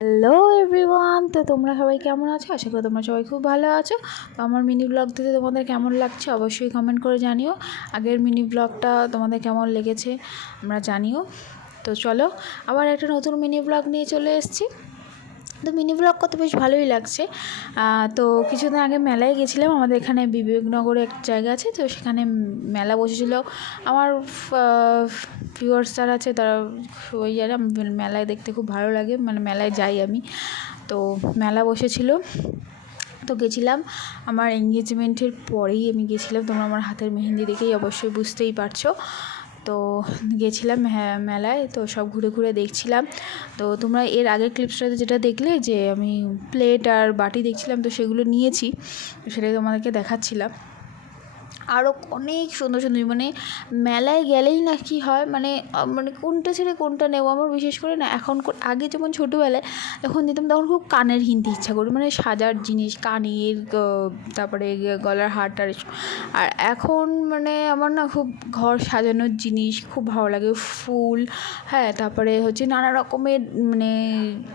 Hello everyone, তো তোমরা সবাই কেমন আছো? আশা করি তোমরা সবাই খুব ভালো আছো। তো আমার মিনি ব্লগ দিতে তোমাদের কেমন লাগছে অবশ্যই কমেন্ট করে জানিও। আগের মিনি ব্লগটা তোমাদের কেমন লেগেছে আমরা জানিও। তো চলো আবার একটা নতুন মিনি ব্লগ নিয়ে চলে এসেছি। তো মিনি ব্লগ করতে বেশ ভালোই লাগছে। তো কিছুদিন আগে মেলায় গেছিলাম, আমাদের এখানে বিবেকনগরে এক জায়গা আছে, তো সেখানে মেলা বসেছিল। আমার ভিউয়ার্স যারা আছে তারা সবাই জানে মেলায় দেখতে খুব ভালো লাগে, মানে মেলায় যাই আমি। তো মেলা বসেছিল, তো গেছিলাম। আমার এঙ্গেজমেন্টের পরেই আমি গেছিলাম, তোমরা আমার হাতের মেহেন্দি দেখেই অবশ্যই বুঝতেই পারছো। তো গেছিলাম মেলায়, তো সব ঘুরে ঘুরে দেখছিলাম। তো তোমরা এর আগের ক্লিপসটাতে যেটা দেখলে যে আমি প্লেট আর বাটি দেখছিলাম, তো সেগুলো নিয়েছি, সেটাই তোমাদেরকে দেখাচ্ছিলাম। আরও অনেক সুন্দর সুন্দর, মানে মেলায় গেলেই না কি হয়, মানে কোনটা ছেড়ে কোনটা নেব। আমার বিশেষ করে না এখন, আগে যেমন ছোটোবেলায় যখন যেতাম তখন খুব কানের কিনতে ইচ্ছা করি, মানে সাজার জিনিস, কানের, তারপরে গলার হারটার। আর এখন মানে আমার না খুব ঘর সাজানোর জিনিস খুব ভালো লাগে, ফুল, হ্যাঁ, তারপরে হচ্ছে নানা রকমের মানে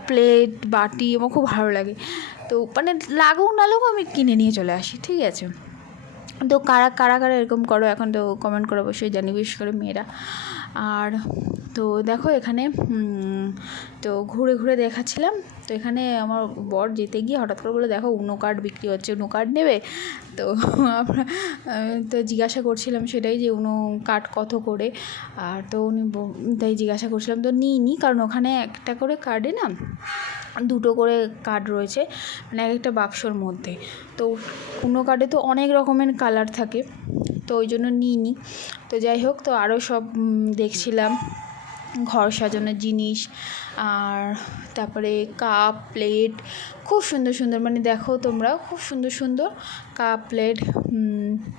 প্লেট বাটি আমার খুব ভালো লাগে। তো মানে লাগুক না লাগুক আমি কিনে নিয়ে চলে আসি, ঠিক আছে। তো কারা কারা কারা এরকম করো এখন তো কমেন্ট করে অবশ্যই জানি, বিশেষ করে মেয়েরা। আর তো দেখো এখানে তো ঘুরে ঘুরে দেখাচ্ছিলাম। তো এখানে আমার বর যেতে গিয়ে হঠাৎ করে বলে, দেখো উনো কার্ড বিক্রি হচ্ছে, উনো কার্ড নেবে? তো আমরা তো জিজ্ঞাসা করছিলাম সেটাই, যে উনো কার্ড কত করে। আর তো উনি তাই জিজ্ঞাসা করছিলাম, তো নিইনি, কারণ ওখানে একটা করে কার্ডে না দুটো করে কার্ড রয়েছে, মানে এক একটা বাক্সর মধ্যে। তো কোনো কার্ডে তো অনেক রকমের কালার থাকে, তো ওই জন্য নিইনি। তো যাই হোক, তো আরও সব দেখছিলাম ঘর সাজানোর জিনিস, আর তারপরে কাপ প্লেট খুব সুন্দর সুন্দর, মানে দেখো তোমরা খুব সুন্দর সুন্দর কাপ প্লেট।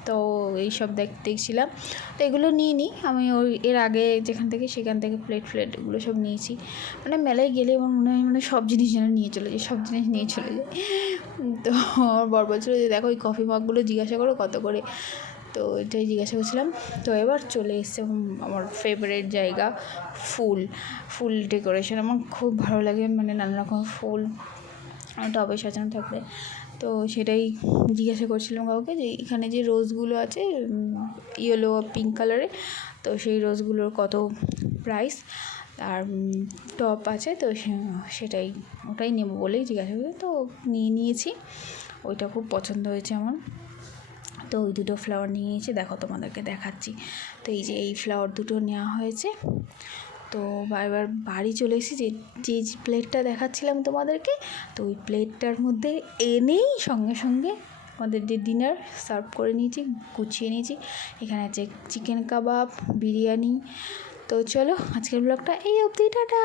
তো এইসব দেখছিলাম। তো এগুলো নিইনি আমি, ওই এর আগে যেখান থেকে সেখান থেকে প্লেট এগুলো সব নিয়েছি। মানে মেলায় গেলে আমার মনে হয় মানে সব জিনিস যেন নিয়ে চলে যায়, সব জিনিস নিয়ে চলে যায়। তো আমার বর বলছিল যে দেখো ওই কফি মগগুলো জিজ্ঞাসা করো কত করে, তো এটাই জিজ্ঞাসা করছিলাম। তো এবার চলে এসছে আমার ফেভারিট জায়গা, ফুল ডেকোরেশন আমার খুব ভালো লাগে, মানে নানা রকম ফুল টবে সাজানো থাকলে। তো সেটাই জিজ্ঞাসা করছিলাম কাউকে, যে এখানে যে রোজগুলো আছে ইয়েলো পিঙ্ক কালারে, তো সেই রোজগুলোর কত প্রাইস, আর টপ আছে, তো ওটাই নেবো বলেই জিজ্ঞাসা করি। তো নিয়েছি, ওইটা খুব পছন্দ হয়েছে আমার। তো ওই দুটো ফ্লাওয়ার নিয়েছি, দেখো তোমাদেরকে দেখাচ্ছি। তো এই যে এই ফ্লাওয়ার দুটো নেওয়া হয়েছে। তো এবার বাড়ি চলে এসেছি, যে প্লেটটা দেখাচ্ছিলাম তোমাদেরকে, তো ওই প্লেটটার মধ্যে এনেই সঙ্গে সঙ্গে আমাদের যে ডিনার সার্ভ করে নিয়েছি, গুছিয়ে নিয়েছি। এখানে আছে চিকেন কাবাব, বিরিয়ানি। তো চলো আজকের ব্লগটা এই অবধি, টাটা।